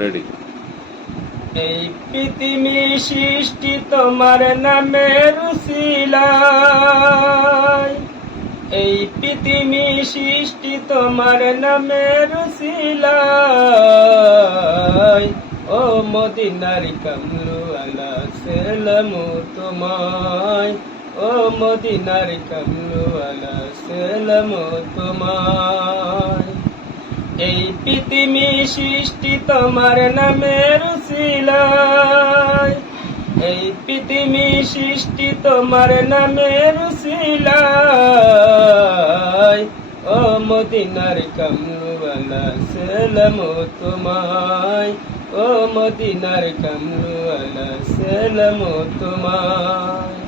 Ready. এই পৃথিবী সৃষ্টি তোমার নামের উসিলায়, এই পৃথিবী সৃষ্টি তোমার নামের উসিলায়। ও মদিনার কামরুওয়ালা সালামু তোমায়, ও মদিনার কামরুওয়ালা সালামু তোমায়। এই পৃথিবী সৃষ্টি তোমার নামের উসিলায়, এই পৃথিবী সৃষ্টি তোমার নামের উসিলায়। ও মদিনার কামরুওয়ালা সালামু তোমায়, ও মদিনার কামরুওয়ালা সালামু তোমায়।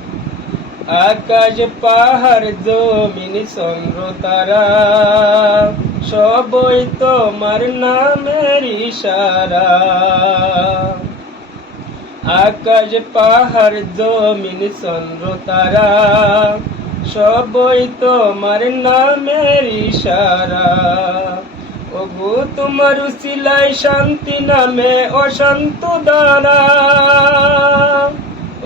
আকাশ পাহাড় জমিন চন্দ্র তারা সবই তোমার নামের ইশারা। আকাশ পাহাড় জমিন চন্দ্র তারা সবই তোমার নামের ইশারা। ওগো তোমার উসিলায় শান্তি নামে অশান্ত দ্বারা,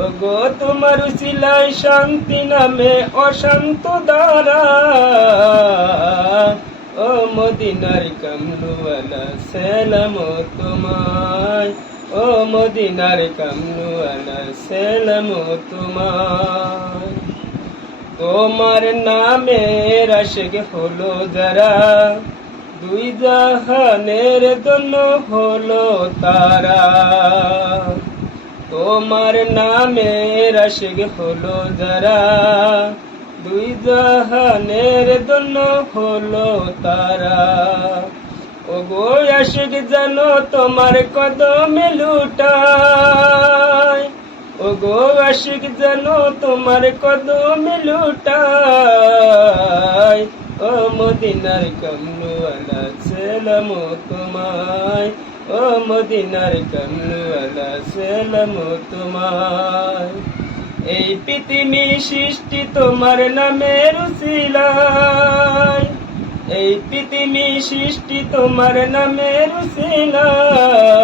ওগো তোমার উসিলায় শান্তি নামে অশান্ত দ্বারা। ও মদিনার কামরুওয়ালা সালামু তোমায়, ও মদিনার কামরুওয়ালা সালামু তোমায়। তোমার নামের আশিক হলো যারা, দুই জাহানের জন্য হলো তারা। তোমার নামের আশিক হলো যারা, দুই জাহানের জন্য হলো তারা। ওগো আশিক যেন তোমার কদমে লুটায়, ওগো আশিক যেন তোমার কদমে লুটায়। ও মদিনার কামরুওয়ালা সালামু তোমায়, ও মদিনার কামরুওয়ালা সালামু তোমায়। এই পৃথিবী সৃষ্টি তোমার নামের উসিলায়, এই পৃথিবী সৃষ্টি তোমার নামের উসিলায়।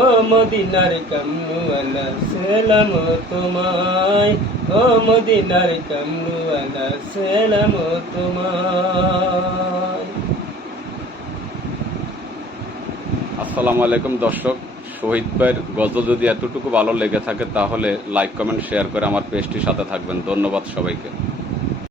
ও মদিনার কামরুওয়ালা সালামু তোমায়, ও মদিনার কামরুওয়ালা সালামু তোমায়। আসসালামু আলাইকুম দর্শক, শহীদ ভাইয়ের গজল যদি এতটুকু ভালো লেগে থাকে তাহলে লাইক কমেন্ট শেয়ার করে আমার পেজটির সাথে থাকবেন। ধন্যবাদ সবাইকে।